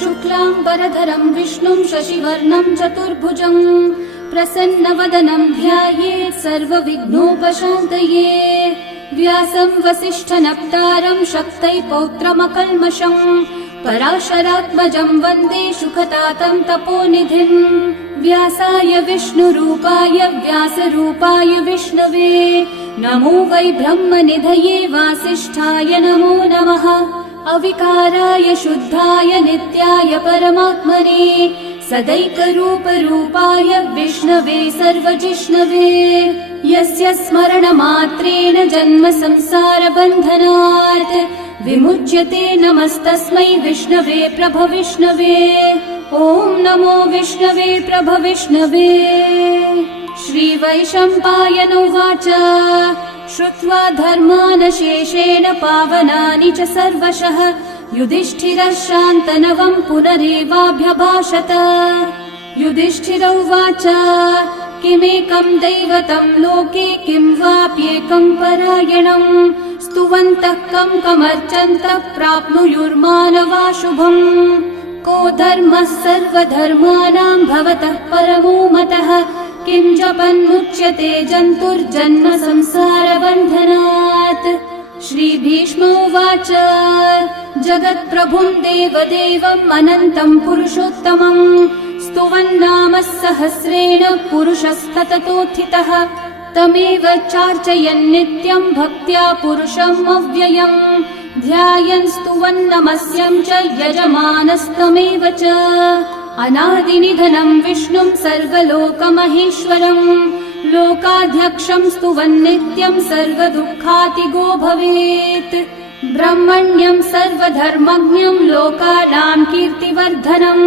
शुक्लाम्बरधरं विष्णुं शशिवर्णं चतुर्भुजं प्रसन्नवदनं ध्यायेत् सर्वविघ्नोपशान्तये। व्यासं वसिष्ठनप्तारं शक्तै पौत्रमकल्मषं पराशरात्मजं वन्दे शुकतातं तपोनिधिं। व्यासाय विष्णुरूपाय व्यासरूपाय विष्णवे नमो वै ब्रह्मनिधये वासिष्ठाय नमो नमः। अविकाराय शुद्धाय नित्याय परमात्मने सदैकरूपरूपाय विष्णवे सर्वजिष्णवे। यस्य स्मरणमात्रेण जन्म संसारबन्धनात् विमुच्यते नमस्तस्मै विष्णवे प्रभविष्णवे। ॐ नमो विष्णवे प्रभविष्णवे। श्रीवैशम्पायनोवाच श्रुत्वा धर्मानशेषेण पावनानि च सर्वशः युधिष्ठिरः शान्तनवं पुनरेवाभ्यभाषत। युधिष्ठिर उवाच किमेकं दैवतं लोके किं वाप्येकं परायणं स्तुवन्तः कमर्चन्तः प्राप्नुयुर्मानवा शुभम्। को धर्मः सर्वधर्माणां भवतः परमो मतः किं जपन्मुच्यते जन्तुर्जन्म संसारबन्धनात्। श्रीभीष्म उवाच जगत्प्रभुं देवदेवम् अनन्तं पुरुषोत्तमं स्तुवन्नामः सहस्रेण पुरुषस्तततोत्थितः तमेव चार्चयन् नित्यं भक्त्या पुरुषम् अव्ययम् ध्यायन् स्तुवन्नमस्यं च यजमानस्तमेव च। अनादिनिधनं विष्णुं सर्वलोकमहेश्वरं लोकाध्यक्षं स्तुवन्नित्यं सर्वदुःखातिगो भवेत्। ब्रह्मण्यं सर्वधर्मज्ञं लोकानां कीर्तिवर्धनं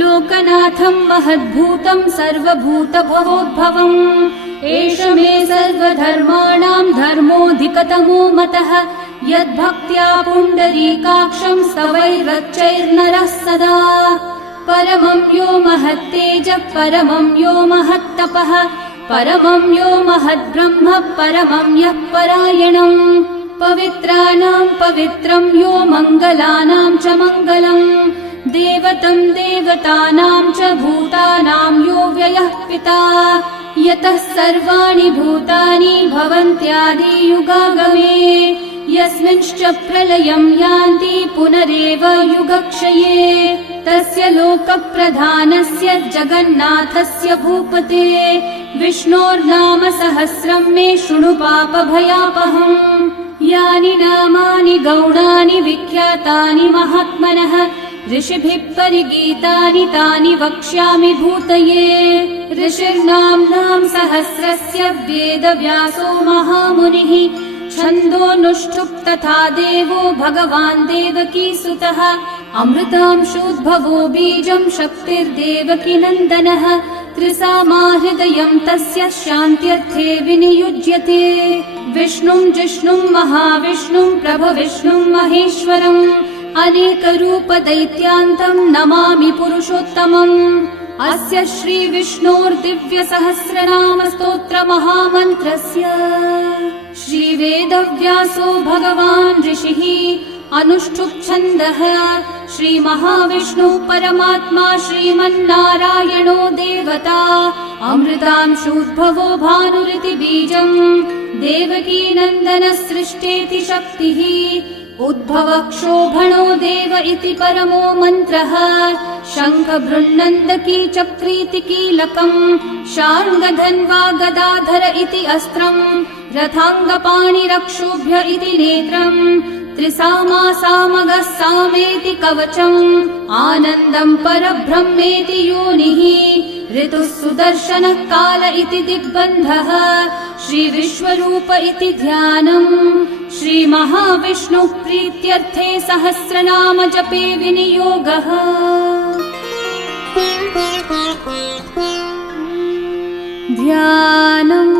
लोकनाथं महद्भूतं सर्वभूतभवोद्भवम्। एष मे सर्वधर्माणां धर्मोऽधिकतमो मतः यद्भक्त्या पुण्डरीकाक्षं स्तवैरर्चैर्नरः सदा। परमं यो महत्तेजः परमं यो महत्तपः परमं यो महद्ब्रह्म परमं यः परायणम्। पवित्राणां पवित्रं यो मङ्गलानां च मङ्गलम् देवतं देवतानां च भूतानां यो व्ययः पिता यतः सर्वाणि भूतानि भवन्त्यादियुगागमे यस्मिंश्च प्रलयं यान्ति पुनरेव युगक्षये तस्य लोकप्रधानस्य जगन्नाथस्य भूपते विष्णोर्नाम सहस्रं मे शृणु पापभयापहम्। यानि नामानि गौणानि विख्यातानि महात्मनः ऋषिभिः परिगीतानि तानि वक्ष्यामि भूतये। ऋषिर्नाम्नां सहस्रस्य वेदव्यासो महामुनिः छन्दोऽनुष्ठुप् तथा देवो भगवान् देवकीसुतः अमृतांशोद्भवो बीजं शक्तिर्देवकीनन्दनः त्रिसामा हृदयं तस्य शान्त्यर्थे विनियुज्यते। विष्णुं जिष्णुं महाविष्णुं प्रभविष्णुं महेश्वरम् अनेकरूपदैत्यान्तं नमामि पुरुषोत्तमम्। अस्य श्रीविष्णोर्दिव्यसहस्रनामस्तोत्रमहामन्त्रस्य श्रीवेदव्यासो भगवान् ऋषिः अनुष्ठुप्छन्दः श्रीमहाविष्णुः परमात्मा श्रीमन्नारायणो देवता अमृतांशोद्भवो भानुरिति बीजम् देवकीनन्दनः सृष्टेति शक्तिः उद्भवक्षोभणो देव इति परमो मन्त्रः शङ्खभृन्नन्दकी चक्रीति कीलकम् शार्ङ्गधन्वा गदाधर इति अस्त्रम् रथाङ्गपाणिरक्षोभ्य इति नेत्रम् त्रिसामा सामगः सामेति कवचम् आनन्दम् परब्रह्मेति योनिः ऋतुः सुदर्शनः काल इति दिग्बन्धः श्रीविश्वरूप इति ध्यानम् श्रीमहाविष्णुः प्रीत्यर्थे सहस्रनाम जपे विनियोगः। ध्यानम्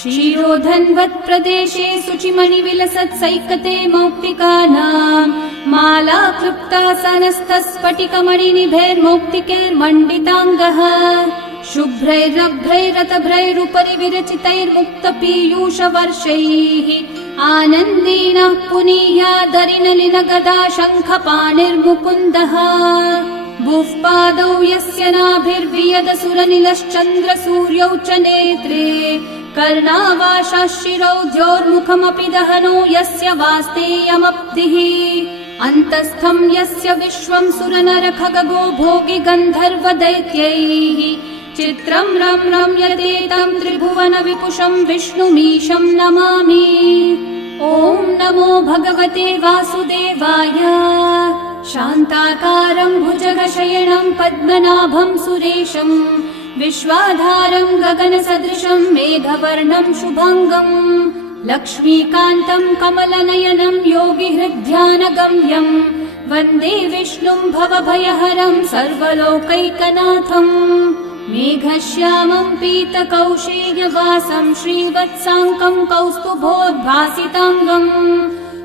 क्षीरोधन्वत्प्रदेशे शुचिमणिविलसत्सैकते मौक्तिकानाम् माला क्लृप्तासनस्थस्फटिकमणिनिभैर्मौक्तिकैर्मण्डिताङ्गः शुभ्रैरभ्रैरतभ्रैरुपरि विरचितैर्मुक्तपीयूषवर्षैः आनन्देन पुनीयादरिनलिनगदा शङ्खपाणिर्मुकुन्दः बुःपादौ यस्य नाभिर्वियदसुरनिलश्चन्द्रसूर्यौ च नेत्रे कर्णावाशाः शिरौ द्योर्मुखमपि दहनो यस्य वास्तेयमब्धिः अन्तस्थं यस्य विश्वं सुरनरखगो भोगि गन्धर्वदैत्यैः चित्रं रं रम्यते तं त्रिभुवन विपुषं विष्णुमीशं नमामि। ॐ नमो भगवते वासुदेवाय। शान्ताकारं भुजगशयनं पद्मनाभं सुरेशं विश्वाधारं गगनसदृशं मेघवर्णं शुभाङ्गम् लक्ष्मीकान्तं कमलनयनं योगिहृद्ध्यानगम्यं वन्दे विष्णुं भवभयहरं सर्वलोकैकनाथम् मेघश्यामं पीतकौशेयवासं श्रीवत्साङ्कं कौस्तुभोद्भासिताङ्गम्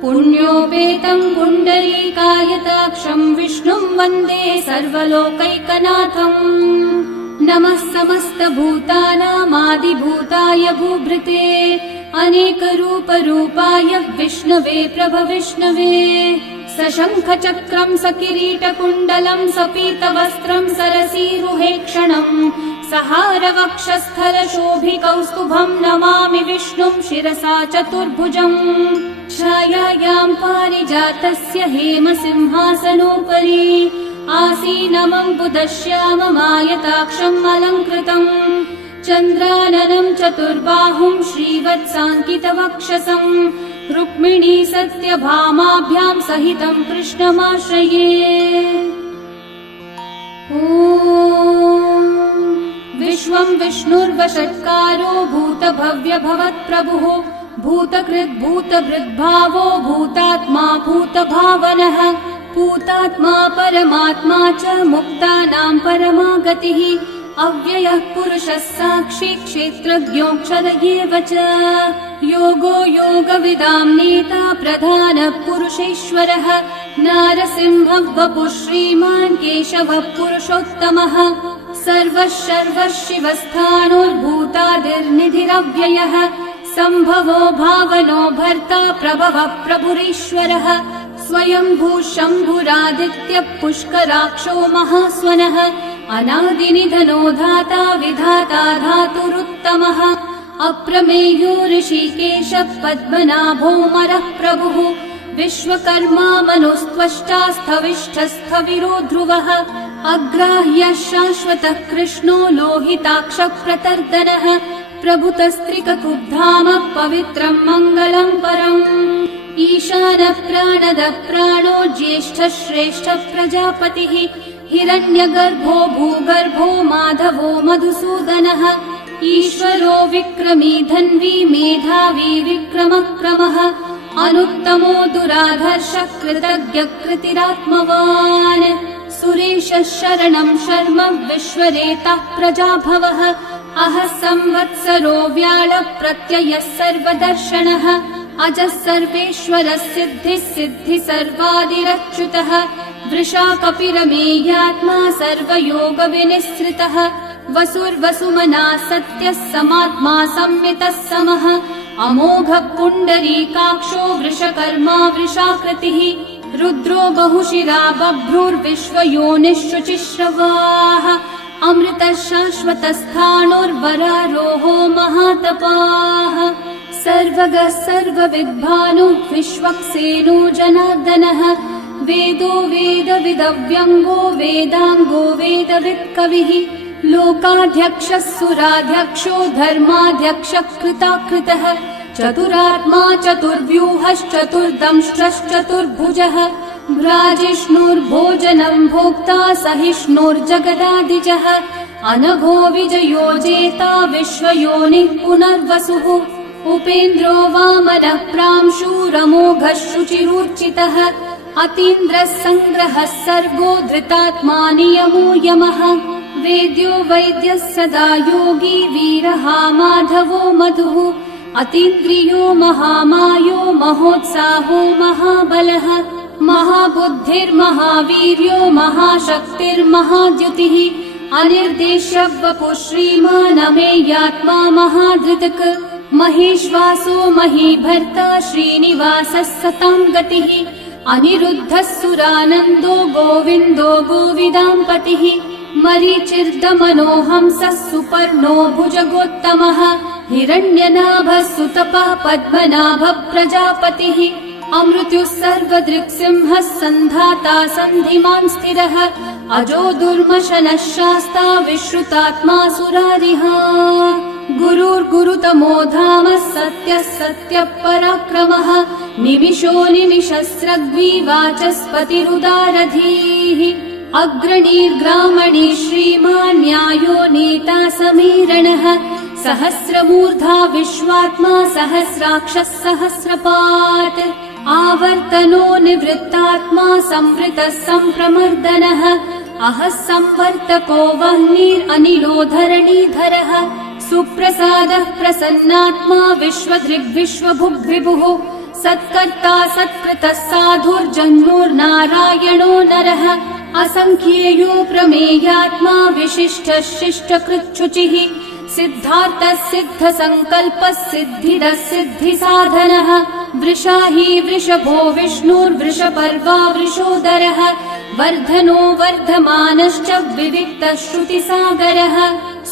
पुण्योपेतं पुण्डरीकायताक्षं विष्णुं वन्दे सर्वलोकैकनाथम् नमः समस्तभूतानामादिभूताय भूभृते अनेकरूपरूपाय विष्णवे प्रभविष्णवे सशङ्खचक्रं सकिरीटकुण्डलं सपीतवस्त्रं सरसीरुहेक्षणं सहारवक्षस्थलशोभिकौस्तुभं नमामि विष्णुं शिरसा चतुर्भुजम् छायायां पारिजातस्य हेमसिंहासनोपरि आसीनमम्बुदश्याममायताक्षम् अलङ्कृतम् चन्द्राननं चतुर्बाहुं श्रीवत्साङ्कितवक्षसं रुक्मिणी सत्यभामाभ्यां सहितं कृष्णमाश्रये। ॐ विश्वं विष्णुर्वषट्कारो भूतभव्यभवत्प्रभुः भूतकृद्भूतभृद्भावो भूतात्मा भूतभावनः भूतात्मा परमात्मा च मुक्तानां परमागतिः अव्ययः पुरुषः साक्षी क्षेत्रज्ञोऽक्षर एव च योगो योगविदां नेता प्रधानः पुरुषेश्वरः नारसिंहः वपुः श्रीमान् केशवः पुरुषोत्तमः सर्वः शर्वः शिवस्थाणोर्भूतादिर्निधिरव्ययः सम्भवो भावनो भर्ता प्रभवः प्रभुरीश्वरः स्वयंभू शम्भुरादित्यः पुष्कराक्षो महास्वनः अनादिनिधनो धाता विधाता धातुरुत्तमः अप्रमेयो ऋषिकेशः पद्मनाभोऽमरः प्रभुः विश्वकर्मा मनुस्त्वष्टा स्थविष्ठस्थविरो ध्रुवः अग्राह्यः शाश्वतः कृष्णो लोहिताक्षः प्रतर्दनः प्रभुतस्त्रिककुब्धामः पवित्रं मङ्गलं परम् ईशानः प्राणदः प्राणो ज्येष्ठः श्रेष्ठः प्रजापतिः हिरण्यगर्भो भूगर्भो माधवो मधुसूदनः ईश्वरो विक्रमी धन्वी मेधावी विक्रमक्रमः अनुत्तमो दुराधर्षः कृतज्ञः कृतिरात्मवान् सुरेशः शरणं शर्म विश्वरेतः प्रजाभवः अहः संवत्सरो व्याळः प्रत्ययः सर्वदर्शनः अजः सर्वेश्वरः सिद्धिः सिद्धि सर्वादिरच्युतः वृषा कपिरमेयात्मा सर्वयोगविनिःसृतः वसुर्वसुमना सत्यः समात्मा संवितः समः अमोघः पुण्डरीकाक्षो वृषकर्मा वृषाकृतिः रुद्रो बहुशिरा बभ्रुर्विश्वयोनिः शुचिश्रवाः अमृतः शाश्वतस्थाणुर्वरारोहो महातपाः सर्वगः सर्वविद्भानो विश्वक्सेनो जनार्दनः वेदो वेदविदव्यङ्गो वेदाङ्गो वेदवित्कविः लोकाध्यक्षः सुराध्यक्षो धर्माध्यक्षः कृताकृतः चतुरात्मा चतुर्व्यूहश्चतुर्दंष्ट्रश्चतुर्भुजः भ्राजिष्णुर्भोजनं भोक्ता सहिष्णुर्जगदादिजः अनघो विजयो जेता विश्वयोनिः पुनर्वसुः उपेन्द्रो वामनः प्रांशुरमोघः शुचिरूर्चितः अतीन्द्रः सङ्ग्रहः सर्गो धृतात्मा नियमो यमः वेद्यो वैद्यः सदा योगी वीरः माधवो मधुः अतीन्द्रियो महामायो महोत्साहो महाबलः महाबुद्धिर्महावीर्यो महाशक्तिर्महाद्युतिः अनिर्देश्य वपुः श्रीमान् अमेयात्मा महाधृतक् महेश्वासो महीभर्ता श्रीनिवासः सतां गतिः अनिरुद्धः सुरानन्दो गोविन्दो गोविदाम्पतिः मरीचिर्दमनोहंसः सुपर्णो भुजगोत्तमः हिरण्यनाभः सुतपः पद्मनाभः प्रजापतिः अमृत्युः सर्वदृक्सिंहः सन्धाता सन्धिमान् स्थिरः अजो दुर्मशनः शास्ता विश्रुतात्मा सुरारिः गुरुर्गुरुतमो धामः सत्यः सत्यः पराक्रमः निमिषो निमिषस्रग्वी वाचस्पतिरुदारधीः अग्रणीर्ग्रामणी श्रीमान् न्यायो नेता समीरणः सहस्रमूर्धा विश्वात्मा सहस्राक्षः सहस्रपात् आवर्तनो निवृत्तात्मा संवृतः सम्प्रमर्दनः अहः संवर्तको वह्निरनिलो धरणीधरः सुप्रसादः प्रसन्नात्मा विश्वदृग्विश्वभुग्विभुः सत्कर्ता सत्कृतः साधुर्जन्मोर्नारायणो नरः असङ्ख्येयो प्रमेयात्मा विशिष्टः शिष्टकृच्छुचिः सिद्धार्थः सिद्धसङ्कल्पः सिद्धिदः सिद्धिसाधनः वृषाही वृषभो विष्णुर्वृषपर्वा वृषोदरः वर्धनो वर्धमानश्च विविक्तः श्रुतिसागरः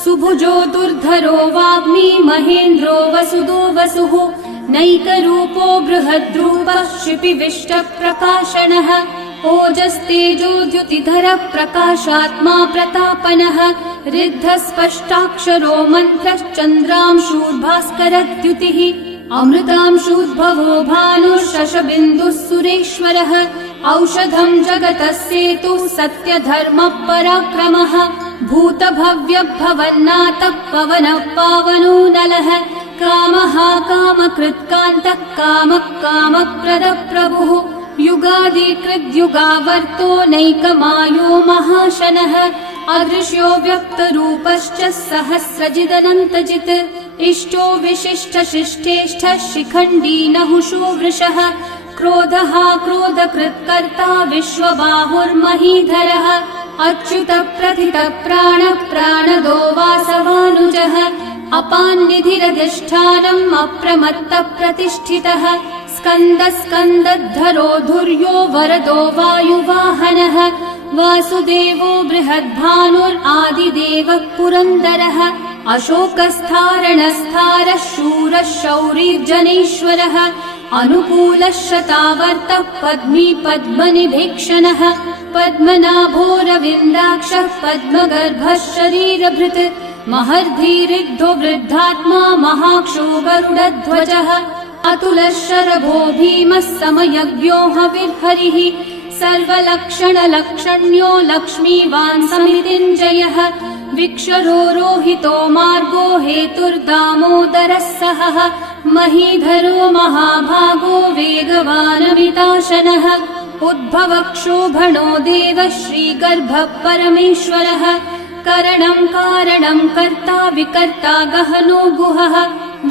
सुभुजो दुर्धरो वाग्मी महेन्द्रो वसुदो वसुः नैकरूपो बृहद्रूपः क्षिपिविष्टप्रकाशनः ओजस्तेजोद्युतिधरः प्रकाशात्मा प्रतापनः ऋद्धः स्पष्टाक्षरो मन्त्रश्चन्द्रांशूर्भास्करद्युतिः अमृतांशूद्भवो भानुः शशबिन्दुः सुरेश्वरः औषधम् जगतः सेतुः सत्यधर्मः पराक्रमः भूतभव्यभवन्नाथः पवनः पावनो नलः कामः कामकृत्कान्तः कामः कामप्रदः प्रभुः युगादिकृद्युगावर्तो नैकमायो महाशनः अदृश्यो व्यक्तरूपश्च सहस्रजिदनन्तजित् इष्टो विशिष्टशिष्टेष्ठः शिखण्डी नहुषो वृषः क्रोधः क्रोधकृत्कर्ता विश्वबाहुर्महीधरः अच्युतः प्रथितः प्राणः प्राणदो वासवानुजः अपान्निधिरधिष्ठानम् अप्रमत्तः प्रतिष्ठितः स्कन्दस्कन्दद्धरो धुर्यो वरदो वायुवाहनः वासुदेवो बृहद्भानुरादिदेवः पुरन्दरः अशोकस्थारणस्थारः शूरः शौरिर्जनेश्वरः अनुकूलः शतावर्तः पद्मी पद्मनिभीक्षणः पद्मनाभोरविन्दाक्षः पद्मगर्भः शरीरभृत् महर्धिरिग्धो वृद्धात्मा महाक्षो गरुडध्वजः अतुलः शरभो भीमः समयज्ञो हविर्हरिः सर्वलक्षणलक्षण्यो लक्ष्मीवान् समितिञ्जयः विक्षरो रोहितो मार्गो हेतुर्दामोदरः सहः महीधरो महाभागो वेगवानमिताशनः उद्भवक्षोभणो देवः श्रीगर्भः परमेश्वरः करणं कारणं कर्ता विकर्ता गहनो गुहः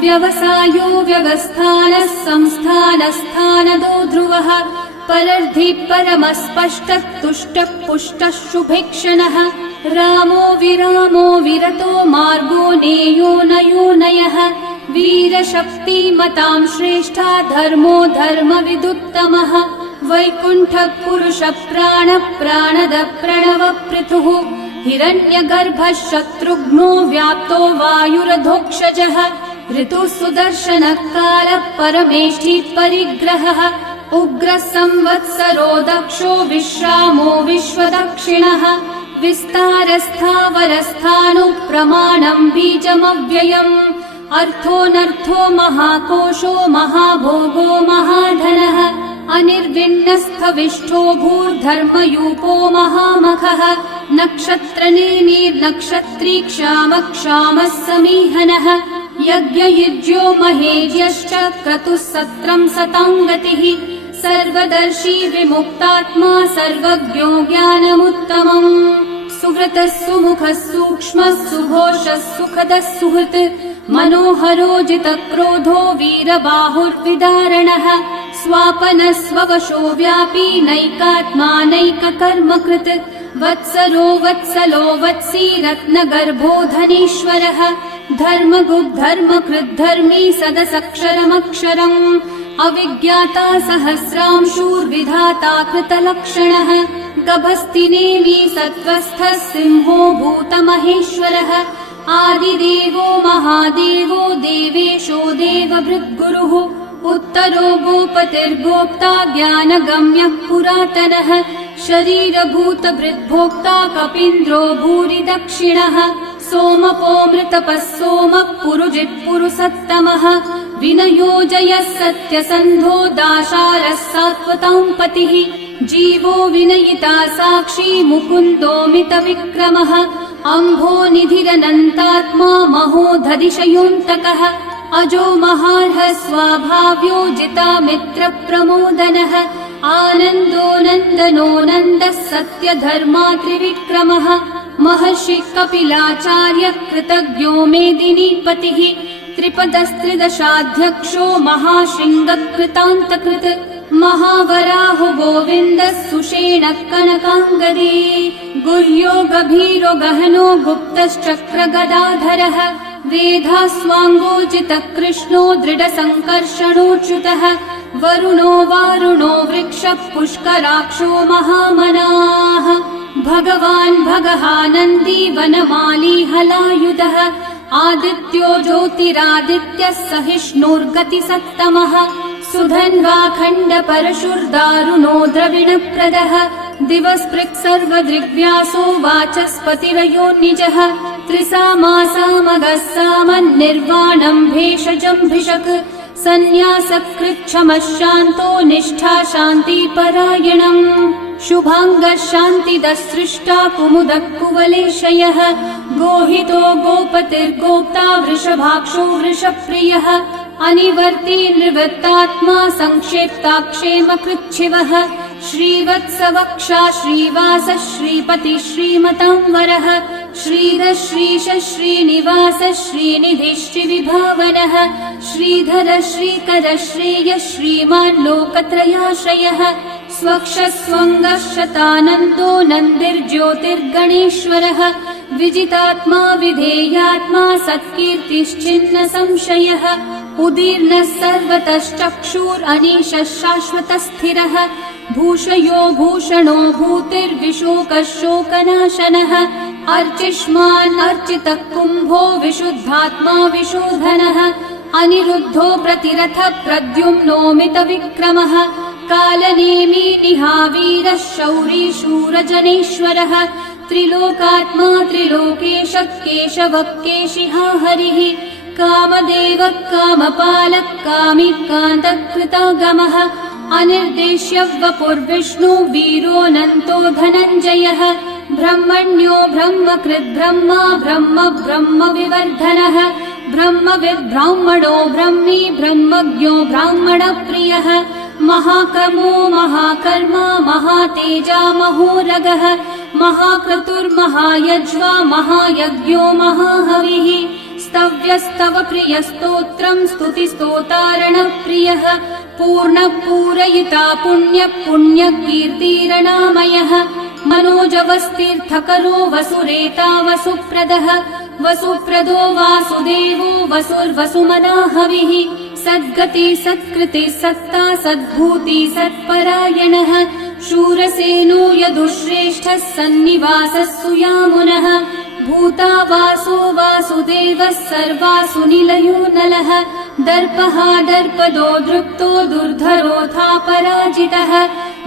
व्यवसायो व्यवस्थानः संस्थानस्थानदो ध्रुवः परर्धि परमस्पष्टः तुष्टः पुष्टः शुभेक्षणः रामो विरामो विरतो मार्गो नेयो नयो नयः वीरशक्तिमतां श्रेष्ठा धर्मो धर्मविदुत्तमः वैकुण्ठः पुरुषः प्राणः प्राणदः प्रणवपृथुः हिरण्यगर्भः शत्रुघ्नो व्याप्तो वायुरधोक्षजः ऋतुः सुदर्शनः कालः परमेष्ठी परिग्रहः उग्रः संवत्सरो दक्षो विश्रामो विश्वदक्षिणः विस्तारस्थावरस्थाणुः प्रमाणम् बीजमव्ययम् अर्थोऽनर्थो महाकोशो महाभोगो महाधनः अनिर्विण्णस्थविष्ठो भूर्धर्मयूपो महामखः नक्षत्रनेमिर्नक्षत्री क्षामः क्षामः समीहनः यज्ञयुज्यो महेज्यश्च क्रतुः सत्रम् सताङ्गतिः सर्वदर्शी विमुक्तात्मा सर्वज्ञो ज्ञानमुत्तमम् सुहृतः सुमुखः सूक्ष्मः सुघोषः सुखदः सुहृत् मनोहरोजितक्रोधो वीरबाहुर्विदारणः स्वापनः स्ववशो व्यापी नैकात्मानैककर्मकृत् वत्सरो वत्सलो वत्सी रत्नगर्भो धनीश्वरः धर्मकृद्धर्मी सदसक्षरमक्षरम् अविज्ञाता सहस्रांशूर्विधाता कृतलक्षणः गभस्तिनेमि सत्त्वस्थः सिंहो भूतमहेश्वरः आदिदेवो महादेवो देवेशो देवभृद्गुरुः उत्तरो गोपतिर्गोप्ता ज्ञानगम्यः पुरातनः शरीरभूतभृद्भोक्ता कपीन्द्रो भूरि दक्षिणः सोमपोऽमृतपः सोमः पुरुजित्पुरुसत्तमः विनयोजयः सत्यसन्धो दाशारः सात्वतां पतिः जीवो विनयिता साक्षी मुकुन्दोऽमितविक्रमः अम्भो निधिरनन्तात्मा महोदधिशयोऽन्तकः अजो महार्हः स्वाभाव्यो जितामित्रप्रमोदनः आनन्दो नन्दनो नन्दः सत्यधर्मात्रिविक्रमः महर्षि कपिलाचार्य कृतज्ञो मेदिनीपतिः त्रिपदस्त्रिदशाध्यक्षो महाशृङ्गकृतान्तकृत् महावराहो गोविन्दः सुषेणः कनकाङ्गदे गुह्यो गभीरो गहनो गुप्तश्चक्रगदाधरः वेधास्वाङ्गोचितः कृष्णो दृढसङ्कर्षणोच्युतः वरुणो वारुणो वृक्षः पुष्कराक्षो महामनाः भगवान् भगहानन्दी वनमाली हलायुधः आदित्यो ज्योतिरादित्यः सहिष्णुर्गतिसत्तमः सुधन्वाखण्ड परशुर्दारुणो द्रविणप्रदः दिवस्पृक् सर्वदृग्व्यासो वाचस्पतिरयो निजः त्रिसामासामगः सामन्निर्वाणम् भेषजम्भिषक् सन्न्यासकृच्छमः शान्तो निष्ठा शान्तिपरायणम् शुभाङ्गः शान्तिदः सृष्टा कुमुदः कुवलेशयः गोहितो गोपतिर्गोप्ता वृषभाक्षो वृषप्रियः अनिवर्ती निवृत्तात्मा संक्षेप्ताक्षेमकृच्छिवः श्रीवत्सवक्षा श्रीवास श्रीपति श्रीमतांवरः श्रीधर श्रीश श्रीनिवास श्रीनिधि श्रीविभावनः श्रीधर श्रीकर श्रेय श्रीमान् लोकत्रयाश्रयः स्वक्षस्वङ्गः शतानन्दो नन्दिर्ज्योतिर्गणेश्वरः विजितात्मा विधेयात्मा सत्कीर्तिश्चिन्न संशयः उदीर्णः सर्वतश्चक्षुरनीशः शाश्वतस्थिरः भूषयो भूषणो भूतिर्विशोकः शोकनाशनः अर्चिष्मान् अर्चितः कुम्भो विशुद्धात्मा विशोधनः अनिरुद्धो प्रतिरथ प्रद्युम्नोमितविक्रमः कालनेमी निहावीरः शौरी शूरजनेश्वरः त्रिलोकात्मा त्रिलोकेशः केशवः केशिहा हरिः कामदेवः कामपालः कामिकान्तः कृतागमः अनिर्देश्य वपुर्विष्णु वीरोऽनन्तो धनञ्जयः ब्रह्मण्यो ब्रह्मकृद् ब्रह्मा ब्रह्म ब्रह्म विवर्धनः ब्रह्मविद् ब्राह्मणो ब्रह्मी ब्रह्मज्ञो ब्राह्मणप्रियः महाकर्मो महाकर्मा महातेजा महोरगः महाक्रतुर्महायज्वा महायज्ञो महाहविः स्तव्यस्तव प्रियस्तोत्रम् स्तुतिस्तोतारणप्रियः पूर्णपूरयिता पुण्यकीर्तिरणामयः मनोजवस्तीर्थकरो वसुरेता वसुप्रदः वसुप्रदो वासुदेवो वसुर्वसुमनाहविः सद्गति सत्कृति सत्ता सद्भूति सत्परायणः शूरसेनो यदुश्रेष्ठः सन्निवासः सुयामुनः भूता वासो वासुदेवः सर्वासु निलयो नलः दर्पः दर्पदो दृप्तो दुर्धरोऽथा पराजितः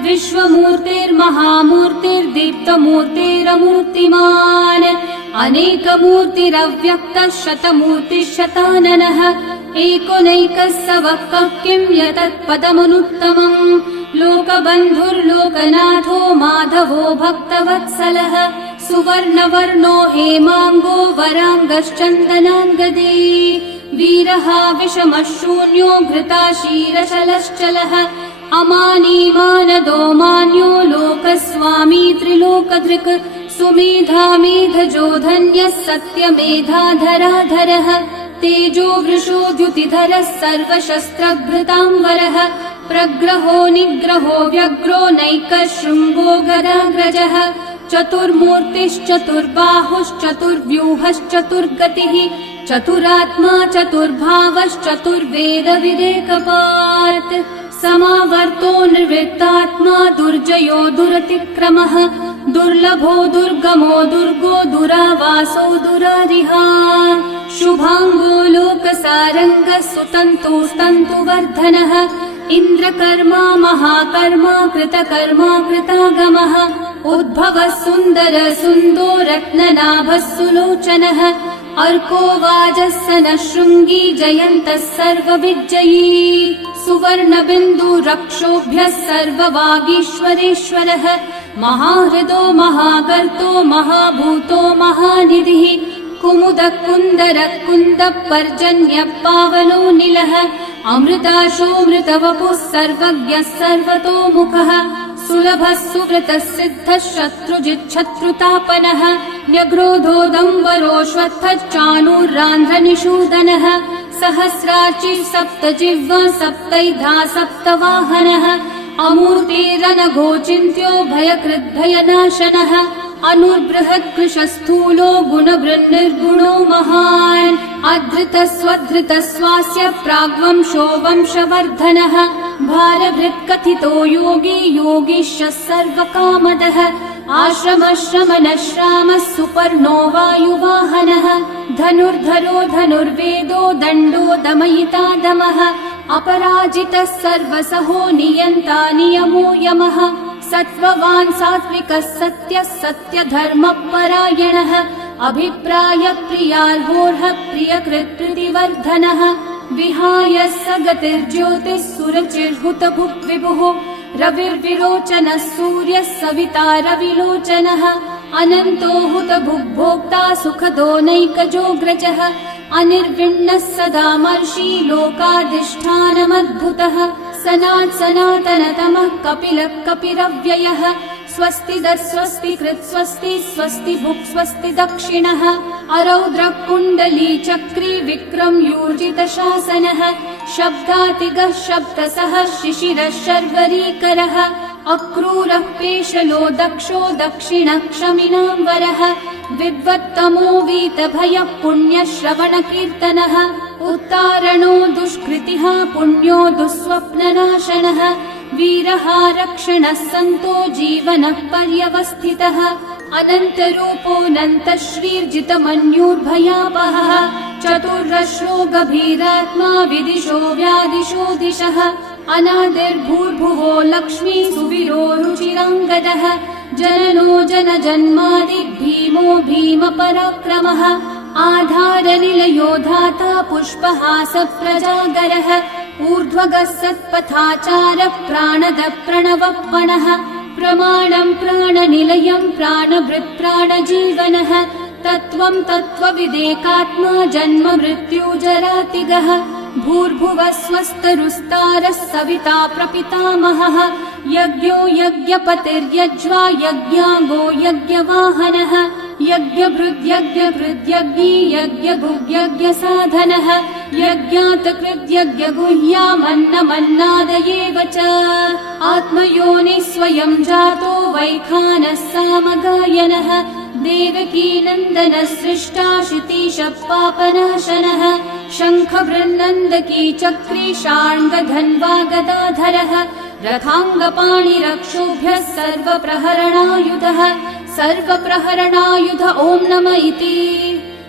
विश्वमूर्तिर्महामूर्तिर्दीप्तमूर्तिरमूर्तिमान् अनेकमूर्तिरव्यक्तः शतमूर्तिः शताननः एकोनैकः स वः किं यतत्पदमनुत्तमम् लोकबन्धुर्लोकनाथो माधवो भक्तवत्सलः सुवर्णवर्णो हेमाङ्गो वराङ्गश्चन्दनाङ्गदे वीरः विषमः शून्यो घृताशीरशलश्चलः अमानी मानदो मान्यो लोकस्वामी त्रिलोकधृक् सुमेधामेधजो धन्यः सत्यमेधाधराधरः तेजो वृषो द्युतिधरः सर्वशस्त्रभृताम्बरः प्रग्रहो निग्रहो व्यग्रो नैकः शृङ्गो गदाग्रजः चतुर्मूर्तिश्चतुर्बाहुश्चतुर्व्यूहश्चतुर्गतिः चतुरात्मा चतुर्भावश्चतुर्वेदविदेकपात् समावर्तो निर्वृत्तात्मा दुर्जयो दुरतिक्रमः दुर्लभो दुर्गमो दुर्गो दुरावासो दुरारिहा शुभाङ्गो लोकसारङ्गः सुतन्तुस्तन्तुवर्धनः इन्द्रकर्मा महाकर्मा कृतकर्मा कृतागमः उद्भवः सुन्दर सुन्दो रत्ननाभः सुलोचनः अर्को वाजः नः शृङ्गी जयन्तः सर्वविजयी सुवर्णबिन्दु रक्षोभ्यः सर्ववागीश्वरेश्वरः महाहृदो महागर्तो महाभूतो महानिधिः कुमुदः कुन्दरः कुन्दः पर्जन्यः पावनो निलः अमृताशोऽमृतवपुः सर्वज्ञः सर्वतोमुखः सुलभः सुव्रतः सिद्धः शत्रुजिच्छत्रुतापनः न्यग्रोधोदम्बरोऽश्वत्थश्चाणूरान्ध्रनिषूदनः सहस्रार्चिः सप्तजिह्वा सप्तैधा सप्तवाहनः अमूर्तिरनघोचिन्त्यो भयकृद्भयनाशनः अनुर्बृहत्कृशस्थूलो गुणवृन्निर्गुणो महान् अधृतस्वधृतस्वास्य प्राग्वंशो वंशवर्धनः भारभृत्कथितो योगी योगीशः सर्वकामदः आश्रमश्रमणश्रामः सुपर्णो वायुवाहनः धनुर्धरो धनुर्वेदो दण्डो दमयिता दमः अपराजितः सर्वसहो नियन्ता नियमो यमः सत्त्ववान् सात्विकः सत्यः सत्यधर्मपरायणः अभिप्रायप्रियार्होर्हः प्रियकृत्प्रीतिवर्धनः विहाय स गतिर्ज्योतिः सुरचिर्हुतभुग्विभुः रविर्विरोचनः सूर्यः सविता रविलोचनः अनन्तो हुतभुग्भोक्ता सुखदो नैकजोऽग्रजः अनिर्विण्णः सदा मर्षि लोकाधिष्ठानमद्भुतः सनातनतमः कपिलः कपिरव्ययः स्वस्तिदः स्वस्तिकृत् स्वस्ति स्वस्ति भुक् स्वस्ति दक्षिणः अरौद्रः कुण्डली चक्री विक्रम्यूर्जितशासनः शब्दातिगः शब्दसः शिशिरः शर्वरीकरः अक्रूरः पेशलो दक्षो दक्षिणः क्षमिनाम्बरः विद्वत्तमो वीतभयः पुण्यश्रवणकीर्तनः उत्तारणो दुष्कृतिः पुण्यो दुःस्वप्ननाशनः वीरः रक्षणः सन्तो जीवनः पर्यवस्थितः अनन्तरूपोऽनन्तः श्रीर्जितमन्युर्भयापहः चतुर्रश्रो गभीरात्मा विदिशो व्यादिशो दिशः अनादिर्भूर्भुवो लक्ष्मी सुवीरो रुचिराङ्गदः जननो जनजन्मादि भीमो भीमपराक्रमः आधारनिलयो धाता पुष्पहासप्रजागरः ऊर्ध्वगः सत्पथाचारः प्राणदः प्रणवप्पणः प्रमाणं प्राणनिलयं प्राणभृत्प्राणजीवनः तत्त्वं तत्त्वविदेकात्मा जन्म मृत्युजरातिगः भूर्भुवः स्वस्तरुस्तारः सविता प्रपितामहः यज्ञो यज्ञपतिर्यज्वा यज्ञाङ्गो यज्ञवाहनः यज्ञभृद्यज्ञकृद्यज्ञी यज्ञभुग्यज्ञसाधनः यज्ञातकृद्यज्ञगुह्यामन्नमन्नादयेव च आत्मयोनिः स्वयं जातो वैखानः सामगायनः देवकीनन्दनः सृष्टा शितीशः पापनाशनः शङ्खवृन्नन्दकी चक्री शार्ङ्गधन्वा गदाधरः रथाङ्गपाणिरक्षोभ्यः सर्वप्रहरणायुधः सर्वप्रहरणायुध ॐ नम इति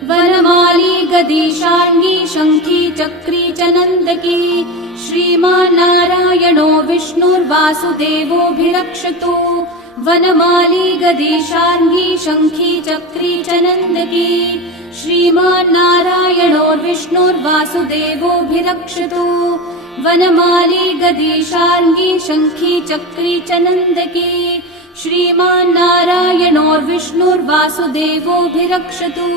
वनमाली गदी शार्ङ्गी शङ्खी चक्री च नन्दकी श्रीमान्नारायणो विष्णुर्वासुदेवोऽभिरक्षतु वनमाली गदी शार्ङ्गी शङ्खी चक्री च नन्दकी श्रीमान्नारायणो विष्णुर्वासुदेवोऽभिरक्षतु वनमाली गदी शार्ङ्गी शङ्खी चक्री च नन्दकी श्रीमान्नारायणो विष्णुर्वासुदेवोऽभिरक्षतु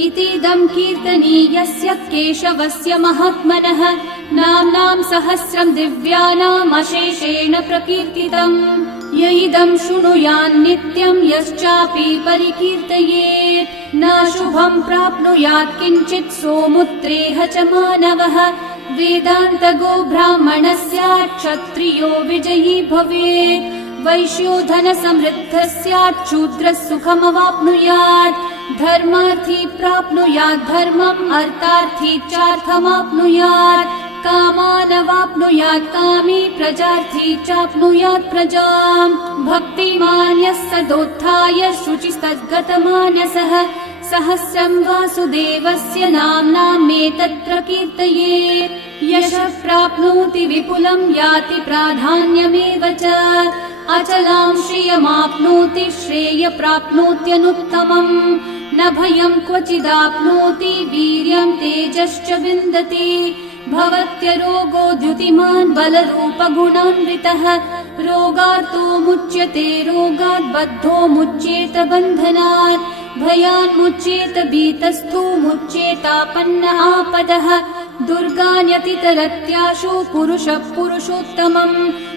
इतीदं कीर्तनीयस्य केशवस्य महात्मनः नाम्नां सहस्रं दिव्यानाम् अशेषेण प्रकीर्तितम् य इदं शृणुयान् नित्यं यश्चापि परिकीर्तयेत् नाशुभं प्राप्नुयात् किञ्चित् सोमुत्रेह च मानवः वेदान्तगो ब्राह्मणः स्यात् क्षत्रियो विजयी भवेत् वैश्यो धनसमृद्धः स्यात् शूद्रः सुखमवाप्नुयात् धर्मार्थी प्राप्नुयात् धर्मम् अर्थार्थी चार्थमाप्नुयात् कामानवाप्नुयात् कामी प्रजार्थी चाप्नुयात् प्रजाम् भक्तिमान् यः सदोत्थाय शुचिस्तद्गतमानसः सहस्रं वासुदेवस्य नाम्नामेतत् प्रकीर्तयेत् यशः प्राप्नोति विपुलं याति प्राधान्यमेव च अचलां श्रियमाप्नोति श्रेय प्राप्नोत्यनुत्तमम् न भयं क्वचिदाप्नोति वीर्यं तेजश्च विन्दति भवत्यरोगो द्युतिमान् बलरूपगुणान्वितः रोगार्तो मुच्यते रोगात् बद्धो मुच्येत बन्धनात् भयान् मुच्येत भीतस्थो मुच्येतापन्न आपदः दुर्गान्यतितरत्याशु पुरुषः पुरुषोत्तमम्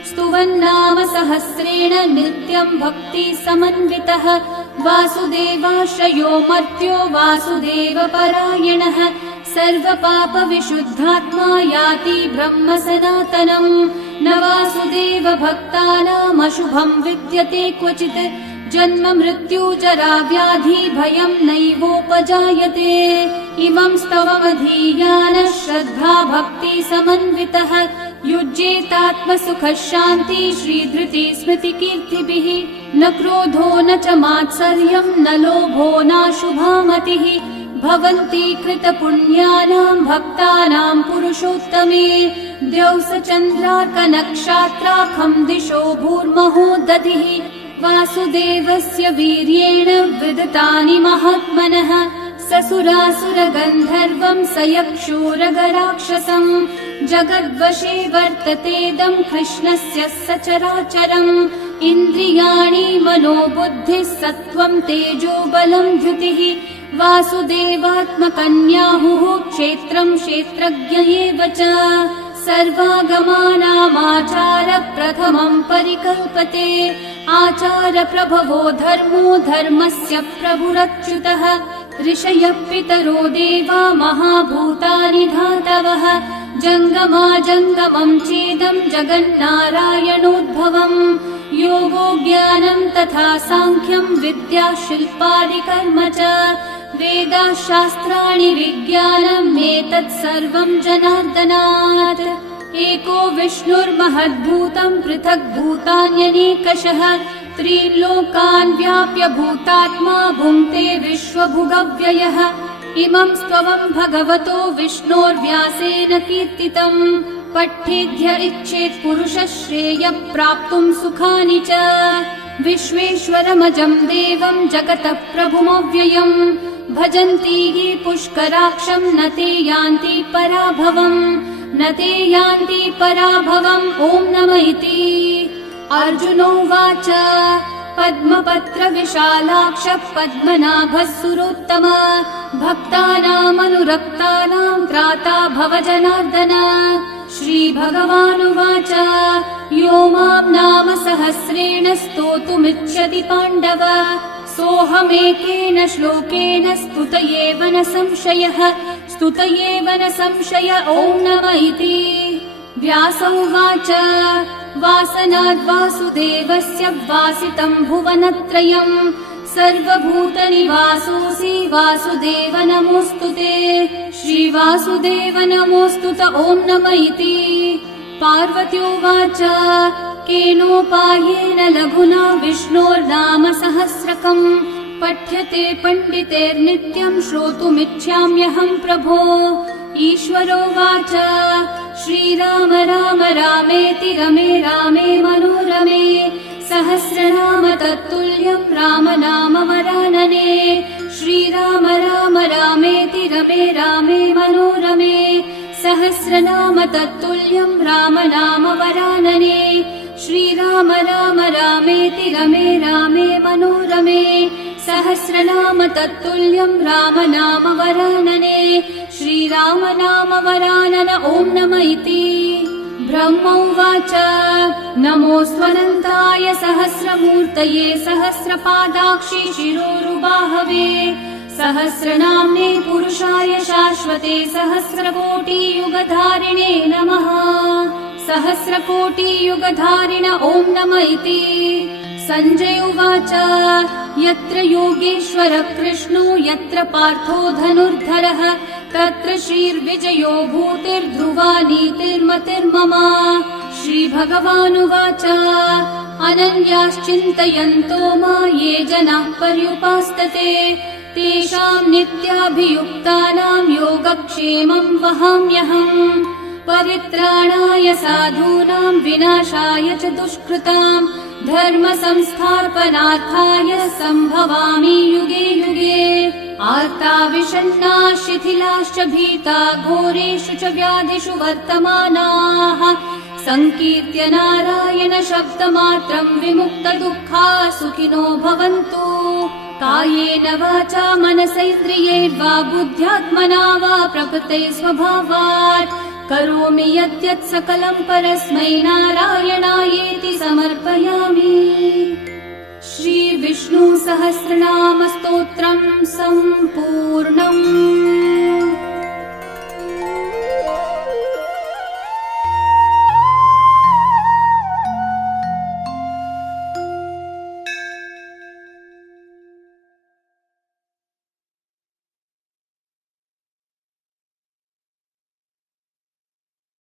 स्तुवन्नाम सहस्रेण नित्यं भक्ति समन्वितः वासुदेवाश्रयो मर्त्यो वासुदेवपरायणः सर्वपापविशुद्धात्मा याति ब्रह्म सनातनम् न वासुदेव भक्तानामशुभं विद्यते क्वचित् जन्म मृत्यु जरा व्याधि भयं नैवोपजायते इमं स्तवमधीयानः श्रद्धा भक्ति समन्वितः युज्येतात्मसुखः शान्ति श्रीधृति स्मृति कीर्तिभिः न क्रोधो न च मात्सर्यं न लोभो नाशुभा मतिः भवन्ति कृतपुण्यानां भक्तानां पुरुषोत्तमे द्यौस चन्द्रार्कनक्षत्राखं दिशो भूर्महो दधिः वासुदेवस्य वीर्येण विदतानि महात्मनः ससुरासुरगन्धर्वं स यक्षोरगराक्षसम् जगद्वशे वर्ततेदं कृष्णस्य सचराचरम् इन्द्रियाणि मनोबुद्धिः सत्त्वं तेजो बलं द्युतिः वासुदेवात्मकन्याहुः क्षेत्रं क्षेत्रज्ञ एव च सर्वागमानामाचार प्रथमं परिकल्पते आचार प्रभवो धर्मो धर्मस्य प्रभुरच्युतः ऋषयः पितरो देवा महाभूतानि धातवः जङ्गमा जङ्गमं चेदं जगन्नारायणोद्भवम् योगो ज्ञानं तथा साङ्ख्यं विद्या शिल्पादिकर्म च वेदाशास्त्राणि विज्ञानम् एतत् सर्वं जनार्दनात् एको विष्णुर्महद्भूतं पृथक् भूतान्यनेकशः त्रीन् लोकान् व्याप्य भूतात्मा भुङ्क्ते विश्वभुगव्ययः इमं स्तवं भगवतो विष्णोर्व्यासेन कीर्तितम् पठ्येद्य इच्छेत् पुरुषः श्रेयः प्राप्तुं सुखानि च विश्वेश्वरमजं देवं जगतः प्रभुमव्ययम् भजन्ति ये पुष्कराक्षं न ते यान्ति पराभवम् न ते यान्ति पराभवम् ॐ नमः इति अर्जुनोवाच पद्मपत्र विशालाक्ष पद्मनाभः सुरोत्तम भक्तानामनुरक्तानां त्राता भव जनार्दन श्रीभगवानुवाच यो मां नाम सहस्रेण स्तोतुमिच्छति पाण्डव सोऽहमेकेन श्लोकेन स्तुत एव न संशयः स्तुत एव न संशय ॐ नमः इति व्यास उवाच वासनाद्वासुदेवस्य वासितं भुवनत्रयम् सर्वभूतनिवासोऽसि वासुदेव नमोऽस्तु ते श्रीवासुदेव नमोऽस्तु त ॐ नमः इति पार्वत्योवाच केनोपायेन लघुना विष्णोर्नाम सहस्रकम् पठ्यते पण्डितेर्नित्यं श्रोतुमिच्छाम्यहं प्रभो ईश्वरोवाच श्रीराम राम रामेति रमे रामे मनोरमे सहस्रनाम तत्तुल्यं राम नाम वरानने श्रीराम राम रामेति रमे रामे मनोरमे सहस्रनाम तत्तुल्यं राम नाम वरानने श्रीराम राम रामेति रमे रामे मनोरमे सहस्रनाम तत्तुल्यं रामनाम वरानने श्रीराम नाम वरानन ॐ नमः इति ब्रह्म उवाच नमोऽस्त्वनन्ताय सहस्रमूर्तये सहस्रपादाक्षि शिरोरुबाहवे सहस्रनाम्ने पुरुषाय शाश्वते सहस्रकोटियुगधारिणे नमः सहस्रकोटियुगधारिण ॐ नमः इति सञ्जय उवाच यत्र योगेश्वरः कृष्णो यत्र पार्थो धनुर्धरः तत्र श्रीर्विजयो भूतिर्ध्रुवा नीतिर्मतिर्मम श्रीभगवानुवाच अनन्याश्चिन्तयन्तो मा ये जनाः पर्युपासते तेषां नित्याभियुक्तानां योगक्षेमं वहाम्यहम् परित्राणाय साधूनां विनाशाय च दुष्कृतां धर्म संस्थापनार्थाय सम्भवामि युगे युगे आर्ता विषण्णा शिथिलाश्च भीता घोरेषु च व्याधिषु वर्तमानाः संकीर्त्य नारायण शब्दमात्रं विमुक्तदुःखा सुखिनो भवन्तु कायेन वाचा मनसैन्द्रियैर्वा बुद्ध्यात्मना वा प्रकृते स्वभावात् करोमि यद्यत् सकलं परस्मै नारायणायेति समर्पयामि। श्री विष्णु सहस्रनाम स्तोत्रम् सम्पूर्णम्।